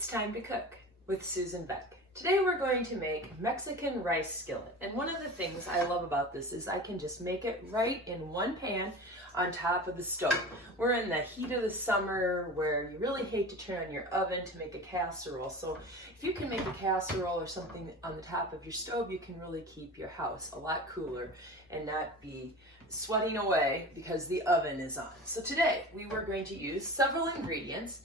It's time to cook with Susan Beck. Today we're going to make Mexican rice skillet. And one of the things I love about this is I can just make it right in one pan on top of the stove. We're in the heat of the summer where you really hate to turn on your oven to make a casserole. So if you can make a casserole or something on the top of your stove, you can really keep your house a lot cooler and not be sweating away because the oven is on. So today we were going to use several ingredients.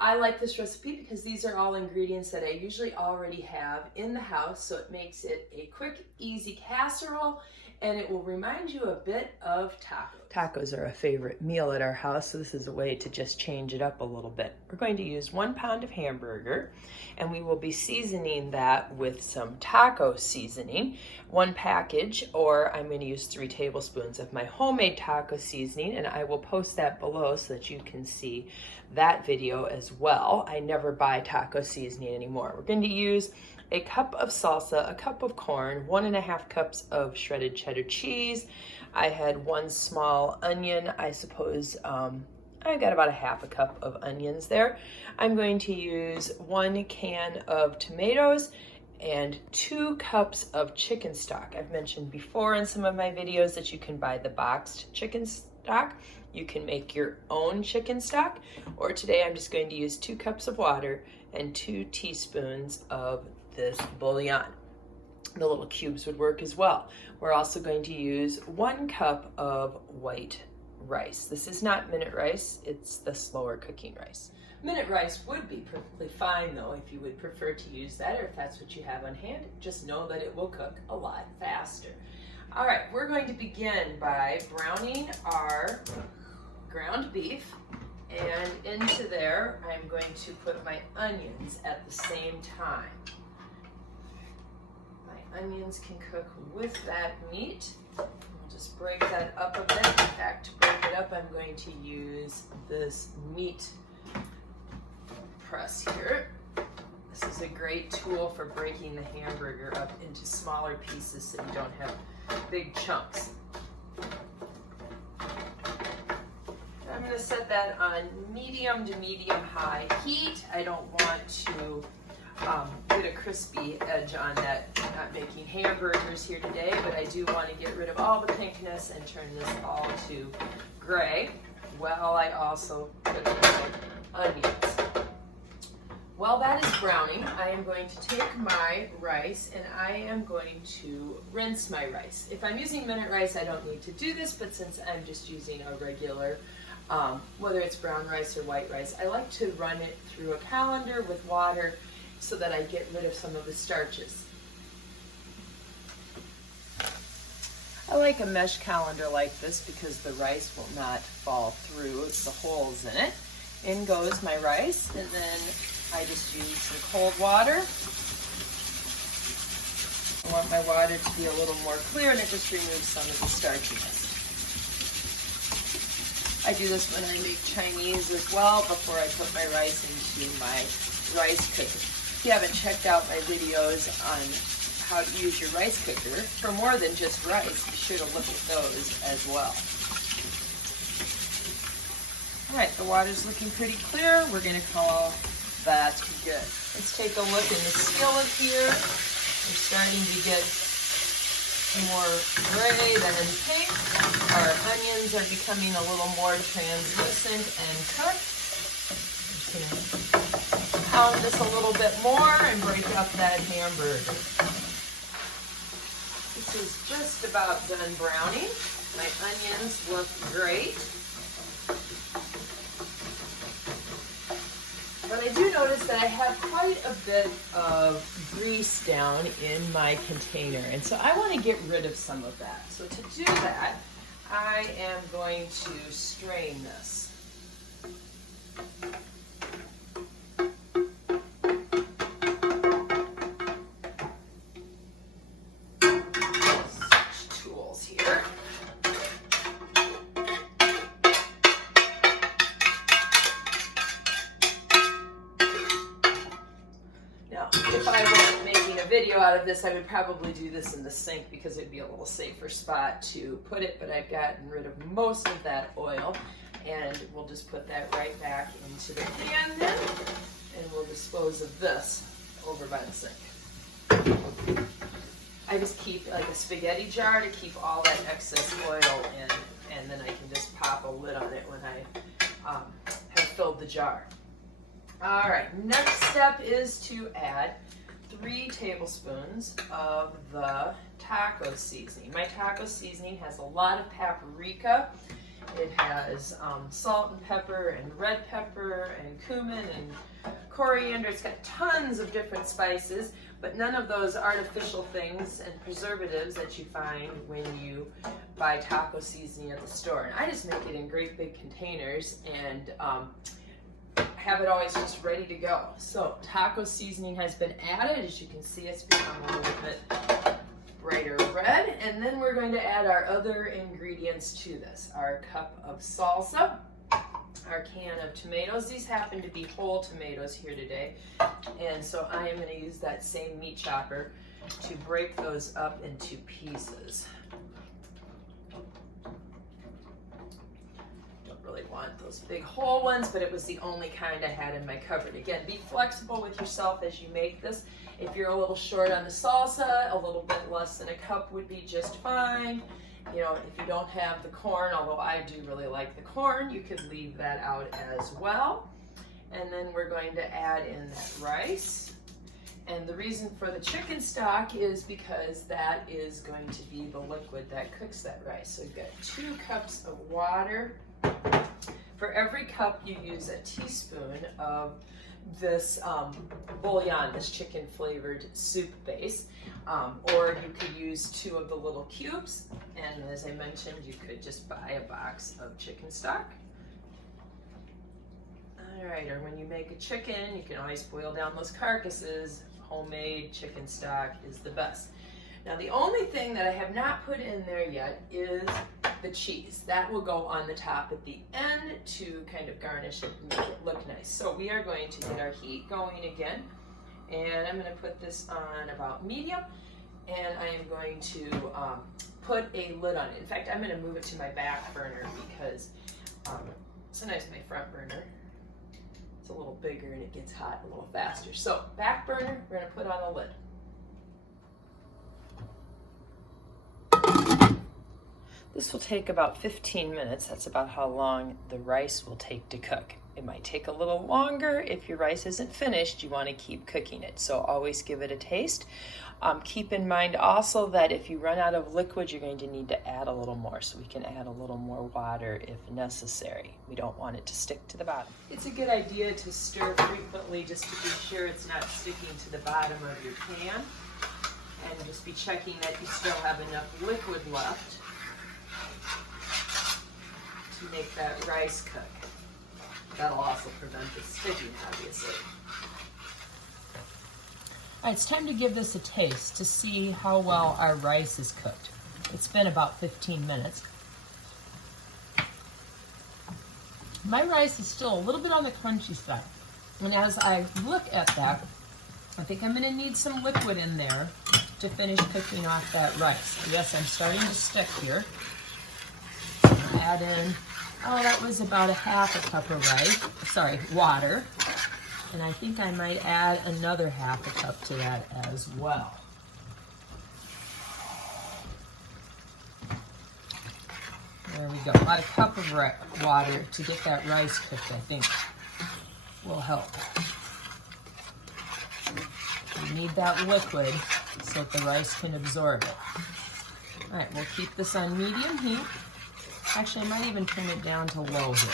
I like this recipe because these are all ingredients that I usually already have in the house, so it makes it a quick, easy casserole, and it will remind you a bit of tacos. Tacos are a favorite meal at our house, so this is a way to just change it up a little bit. We're going to use 1 pound of hamburger, and we will be seasoning that with some taco seasoning, 1 package, or I'm going to use 3 tablespoons of my homemade taco seasoning, and I will post that below so that you can see that video as well. I never buy taco seasoning anymore. We're going to use a cup of salsa, a cup of corn, 1.5 cups of shredded cheddar cheese. I had 1 small onion. I suppose I got about 1/2 cup of onions there. I'm going to use 1 can of tomatoes and 2 cups of chicken stock. I've mentioned before in some of my videos that you can buy the boxed chicken stock. You can make your own chicken stock, or today I'm just going to use 2 cups of water and 2 teaspoons of this bouillon. The little cubes would work as well. We're also going to use 1 cup of white rice. This is not minute rice, it's the slower cooking rice. Minute rice would be perfectly fine though if you would prefer to use that, or if that's what you have on hand. Just know that it will cook a lot faster. All right, we're going to begin by browning our ground beef, and into there I'm going to put my onions at the same time. My onions can cook with that meat. I'll just break that up a bit. In fact, to break it up, I'm going to use this meat press here. This is a great tool for breaking the hamburger up into smaller pieces so you don't have big chunks. I'm going to set that on medium to medium-high heat. I don't want to get a crispy edge on that. I'm not making hamburgers here today, but I do want to get rid of all the pinkness and turn this all to gray, while I also put in onions. While that is browning, I am going to take my rice and I am going to rinse my rice. If I'm using minute rice, I don't need to do this, but since I'm just using a regular, whether it's brown rice or white rice, I like to run it through a colander with water so that I get rid of some of the starches. I like a mesh colander like this because the rice will not fall through the holes in it. In goes my rice, and then I just use some cold water. I want my water to be a little more clear, and it just removes some of the starchiness. I do this when I make Chinese as well, before I put my rice into my rice cooker. If you haven't checked out my videos on how to use your rice cooker for more than just rice, be sure to look at those as well. All right, the water's looking pretty clear. We're going to call that good. Let's take a look in the skillet here. We're starting to get more gray than pink. Our onions are becoming a little more translucent and cooked. I'm just going to pound this a little bit more and break up that hamburger. This is just about done browning. My onions look great. But I do notice that I have quite a bit of grease down in my container, and so I want to get rid of some of that. So to do that, I am going to strain this. Such tools here. If I wasn't making a video out of this, I would probably do this in the sink because it'd be a little safer spot to put it, but I've gotten rid of most of that oil. And we'll just put that right back into the pan then, and we'll dispose of this over by the sink. I just keep like a spaghetti jar to keep all that excess oil in, and then I can just pop a lid on it when I have filled the jar. All right, next step is to add 3 tablespoons of the taco seasoning. My taco seasoning has a lot of paprika. It has salt and pepper and red pepper and cumin and coriander. It's got tons of different spices, but none of those artificial things and preservatives that you find when you buy taco seasoning at the store. And I just make it in great big containers and have it always just ready to go. So taco seasoning has been added. As you can see, it's become a little bit brighter red. And then we're going to add our other ingredients to this. Our cup of salsa, our can of tomatoes. These happen to be whole tomatoes here today. And so I am going to use that same meat chopper to break those up into pieces. Really want those big whole ones, but it was the only kind I had in my cupboard. Again, be flexible with yourself as you make this. If you're a little short on the salsa, a little bit less than a cup would be just fine. You know, if you don't have the corn, although I do really like the corn, you could leave that out as well. And then we're going to add in that rice. And the reason for the chicken stock is because that is going to be the liquid that cooks that rice. So we've got 2 cups of water. For every cup, you use a teaspoon of this bouillon, this chicken flavored soup base, or you could use 2 of the little cubes. And as I mentioned, you could just buy a box of chicken stock. All right, or when you make a chicken, you can always boil down those carcasses. Homemade chicken stock is the best. Now the only thing that I have not put in there yet is the cheese. That will go on the top at the end to kind of garnish it and make it look nice. So we are going to get our heat going again, and I'm going to put this on about medium, and I am going to put a lid on it. In fact, I'm going to move it to my back burner because sometimes my front burner it's a little bigger and it gets hot a little faster. So back burner, we're going to put on a lid. This will take about 15 minutes. That's about how long the rice will take to cook. It might take a little longer. If your rice isn't finished, you want to keep cooking it. So always give it a taste. Keep in mind also that if you run out of liquid, you're going to need to add a little more. So we can add a little more water if necessary. We don't want it to stick to the bottom. It's a good idea to stir frequently just to be sure it's not sticking to the bottom of your pan. And just be checking that you still have enough liquid left to make that rice cook. That'll also prevent it sticking, obviously. All right, it's time to give this a taste to see how well our rice is cooked. It's been about 15 minutes. My rice is still a little bit on the crunchy side. And as I look at that, I think I'm going to need some liquid in there to finish cooking off that rice. Yes, I'm starting to stick here. So I'm going to add in, that was about a half a cup of water. And I think I might add another half a cup to that as well. There we go. About a cup of water to get that rice cooked, I think, will help. You need that liquid so that the rice can absorb it. All right, we'll keep this on medium heat. Actually, I might even turn it down to low here.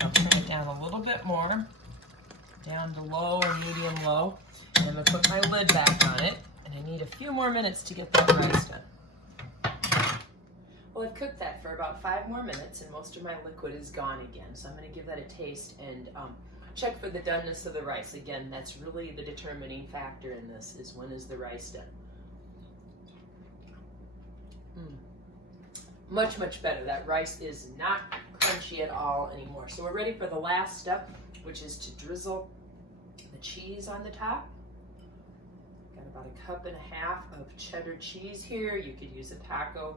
I'll turn it down a little bit more, down to low or medium low. And I'm going to put my lid back on it, and I need a few more minutes to get that rice done. Well, I've cooked that for about 5 more minutes, and most of my liquid is gone again. So I'm going to give that a taste and check for the doneness of the rice. Again, that's really the determining factor in this, is when is the rice done. Much, much better. That rice is not crunchy at all anymore. So we're ready for the last step, which is to drizzle the cheese on the top. Got about a cup and a half of cheddar cheese here. You could use a taco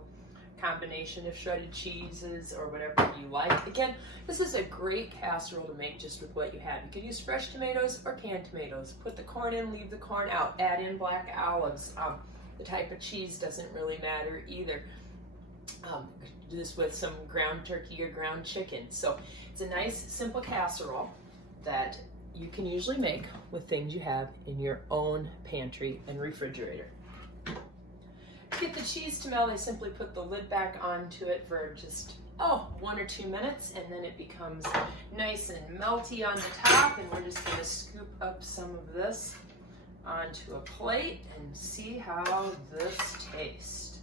combination of shredded cheeses or whatever you like. Again, this is a great casserole to make just with what you have. You could use fresh tomatoes or canned tomatoes. Put the corn in, leave the corn out. Add in black olives. The type of cheese doesn't really matter either. Do this with some ground turkey or ground chicken. So it's a nice, simple casserole that you can usually make with things you have in your own pantry and refrigerator. To get the cheese to melt, I simply put the lid back onto it for just 1 or 2 minutes, and then it becomes nice and melty on the top. And we're just going to scoop up some of this onto a plate and see how this tastes.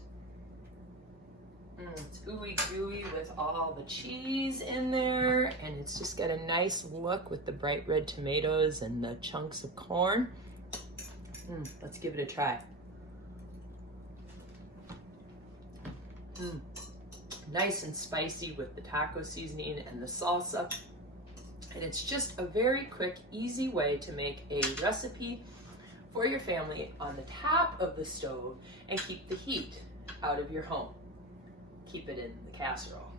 It's ooey gooey with all the cheese in there, and it's just got a nice look with the bright red tomatoes and the chunks of corn. Let's give it a try. Nice and spicy with the taco seasoning and the salsa. And it's just a very quick, easy way to make a recipe for your family on the top of the stove and keep the heat out of your home. Keep it in the casserole.